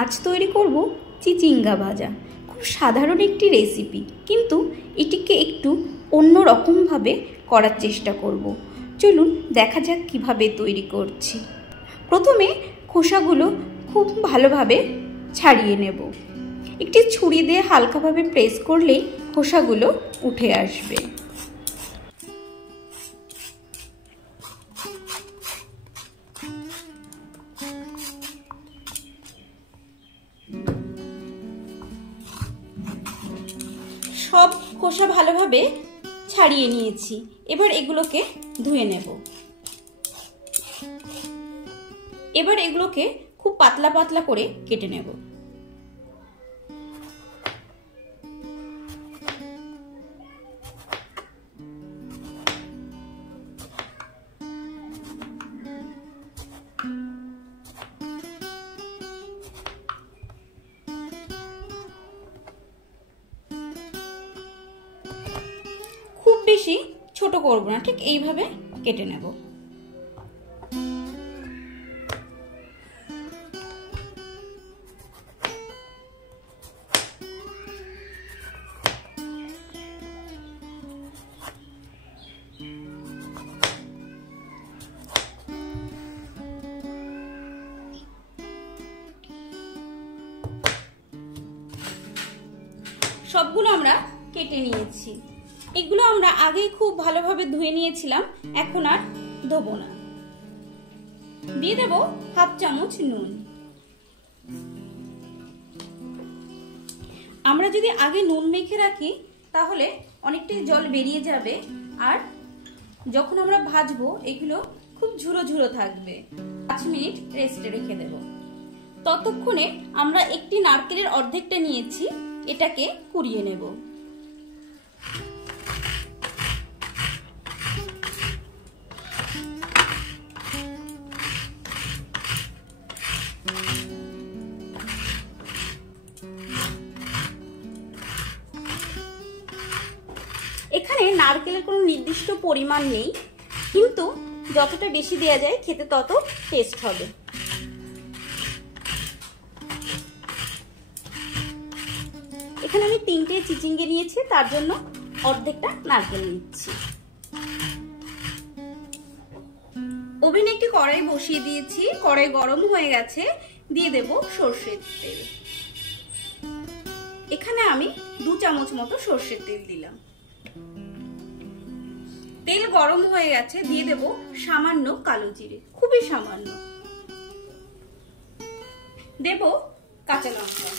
আজ তৈরি করব চিচিঙ্গা ভাজা। খুব সাধারণ একটি রেসিপি, কিন্তু এটিকে একটু অন্য রকমভাবে করার চেষ্টা করব। চলুন দেখা যাক কিভাবে তৈরি করছি। প্রথমে খোসাগুলো খুব ভালোভাবে ছাড়িয়ে নেব। একটি ছুরি দিয়ে হালকাভাবে প্রেস করলেই খোসাগুলো উঠে আসবে। সব খোসা ভালোভাবে ছাড়িয়ে নিয়েছি। এবার এগুলোকে ধুয়ে নেব। এবার এগুলোকে খুব পাতলা পাতলা করে কেটে নেব। খুব বেশি ছোট করব না, ঠিক এইভাবে কেটে নেব। সবগুলো আমরা কেটে নিয়েছি। এগুলো আমরা আগেই খুব ভালোভাবে ধুয়ে নিয়েছিলাম, এখন আর ধোবো না। দিয়ে দেব হাফ চামচ নুন। আমরা যদি আগে নুন মেখে রাখি তাহলে অনেকটাই জল বেরিয়ে যাবে, আর যখন আমরা ভাজবো এগুলো খুব ঝুরো ঝুরো থাকবে। 5 মিনিট রেস্টে রেখে দেব। ততক্ষণে আমরা একটি নারকেলের অর্ধেকটা নিয়েছি, এটাকে কুড়িয়ে নেব। এখানে নারকেলের কোনো নির্দিষ্ট পরিমাণ নেই, কিন্তু যতটা বেশি দেওয়া যায় খেতে তত টেস্ট হবে। এখানে আমি 3টে চিচিঙ্গে নিয়েছি, তার জন্য অর্ধেকটা নারকেল নিচ্ছি। ওভেনে একটি কড়াই বসিয়ে দিয়েছি। কড়াই গরম হয়ে গেছে, দিয়ে দেব সরষের তেল। এখানে আমি 2 চামচ মতো সরষের তেল দিলাম। তেল গরম হয়ে গেছে, দিয়ে দেব সামান্য কালো জিরে, খুবই সামান্য। দেব কাঁচা লঙ্কা।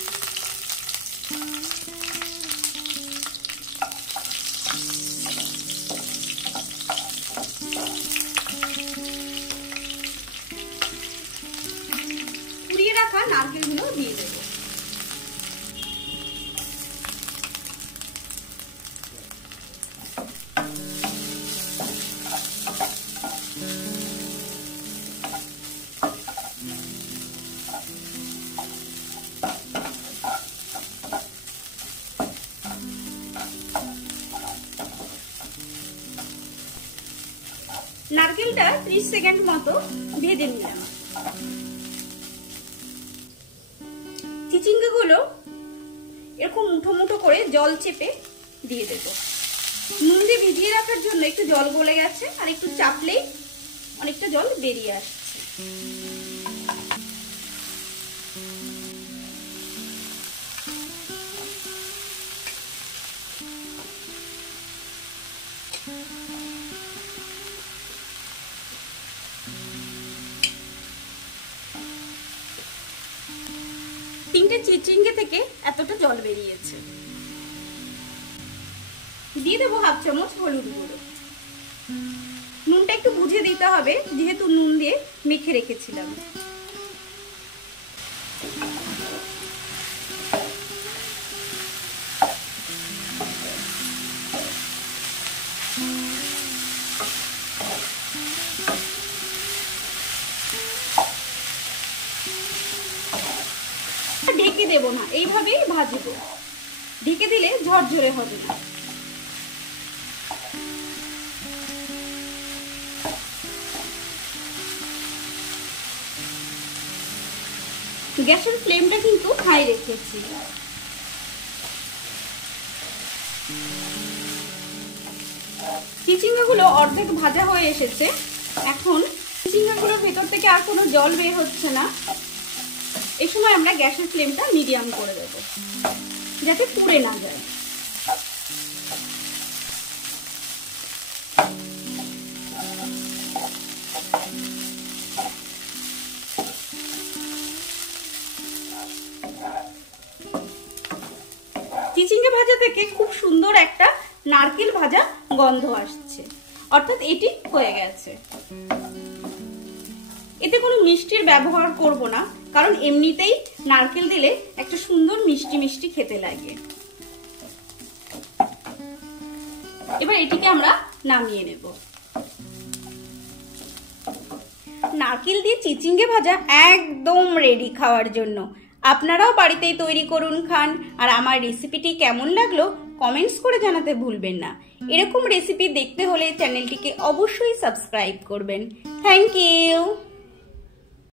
কুড়িয়ে রাখা নারকেলগুলো দিয়ে দেব। নারকেলটা 30 সেকেন্ড মতো ভেজে নিলাম। চিচিঙ্গাগুলো এরকম মুঠো মুঠো করে জল চেপে দিয়ে দেব। নুন দিয়ে ভিজিয়ে রাখার জন্য একটু জল গলে গেছে, আর একটু চাপলেই অনেকটা জল বেরিয়ে আসছে। তিনটে চিচিঙ্গে থেকে এতটা জল বেরিয়েছে। দিয়ে দেবো হাফ চামচ হলুদ গুঁড়ো। নুনটা একটু বুঝে দিতে হবে, যেহেতু নুন দিয়ে মেখে রেখেছিলাম। ঢেকে দেব না, এইভাবেই ভাজবো। ঢেকে দিলে ঝরঝরে হবে না। গ্যাসের ফ্লেমটা কিন্তু হাই রেখেছি। চিচিঙ্গাগুলো অর্ধেক ভাজা হয়ে এসেছে। এখন চিচিঙ্গাগুলোর ভেতর থেকে আর কোনো জল বের হচ্ছে না। এই সময় আমরা গ্যাসের ফ্লেমটা মিডিয়াম করে দেব, যাতে পুড়ে না যায়। চিচিঙ্গা ভাজা থেকে খুব সুন্দর একটা নারকেল ভাজা গন্ধ আসছে, অর্থাৎ এটি হয়ে গেছে। এতে কোনো মিষ্টির ব্যবহার করব না, কারণ এমনিতেই নারকেল দিলে একটা সুন্দর মিষ্টি মিষ্টি খেতে লাগে। এবার এটিকে আমরা নামিয়ে নেব। নারকেল দিয়ে চিচিঙ্গা ভাজা একদম রেডি খাওয়ার জন্য। আপনারাও বাড়িতেই তৈরি করুন, খান। আর আমার রেসিপিটি কেমন লাগলো কমেন্টস করে জানাতে ভুলবেন না। এরকম রেসিপি দেখতে হলে চ্যানেলটিকে অবশ্যই সাবস্ক্রাইব করবেন। Thank you.